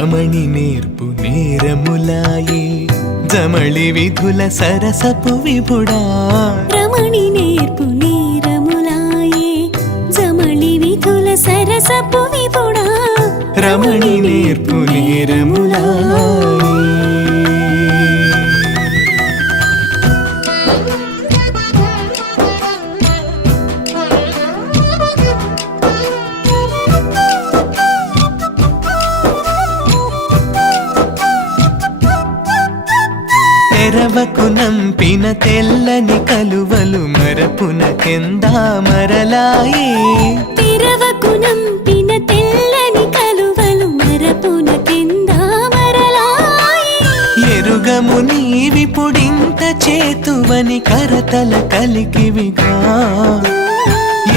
రమణి నేర్పు నేరములాయే జమళి విధుల సరసపు విభుడా రమణి నేర్పు నేరములాయే జమళి విధుల సరసపు విభుడా రమణి నేర్పు నేరములాయే తెరవకు నంపిన తెల్లని కలువలు మరపున కెందా మరలాయే తెరవకు నంపిన తెల్లని కలువలు మరపున కెందా మరలాయే ఎరుగము నీవిపుడింత చేతువని కరతల కలికివిగా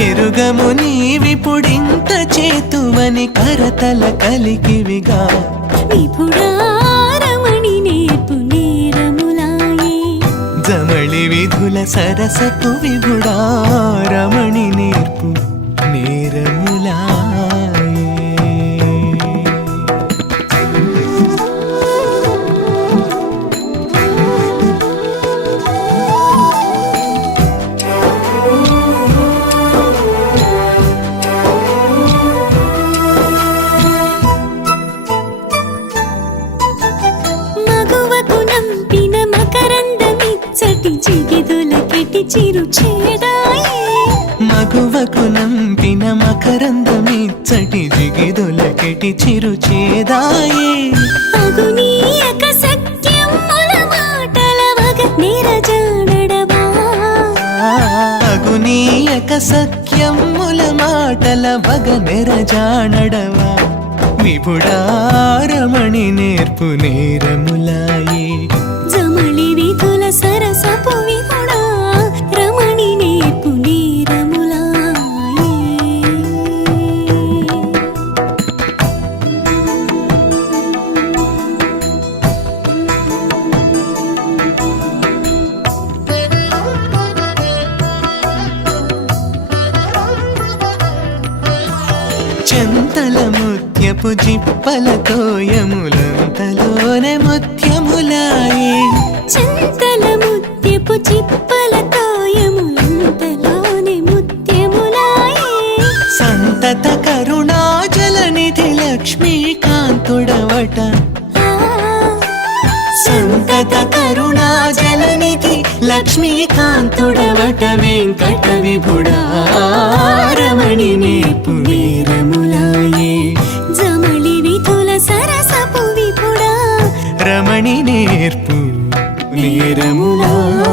ఎరుగము నీవిపుడింత చేతువని కరతల కలికివిగా విభుడా రమణి నేర్పు నేరములాయే జమళి విధుల సరసపు విభుడా రమణి నేర్పు నేరములాయే మగువకు నంపిన మకరందమిచ్చటి జిగిదులకెటి చిరు చేదాయే మగువకు నంపిన మకరందమిచ్చటి జిగిదులకెటి చిరు చేదాయే అగునీయక సత్యముల మాటల వగ నిరజాడడవా అగునీయక సఖ్యముల మాటల వగ నెరజానడవా విభుడా రమణి నేర్పు నేరములాయే జమళి విధుల సరసపు విభుడా రమణి నేర్పు నేరములాయే చెంతల ముత్యపు జిప్పలతో యములంతలోనే ముత్యములాయే చింతల ముత్యపు చిప్పలతో యములంతలోని ముత్యములాయే సంతత కరుణాజలనిధి లక్ష్మీకాంతుడవట సంతత కరుణాజలనిధి లక్ష్మీకాంతుడవట వెంకట విభుడా రమణి నేర్పు నేరములాయే జమళి విధుల సరసపు విభుడా రమణి నేర్పు నేరములాయే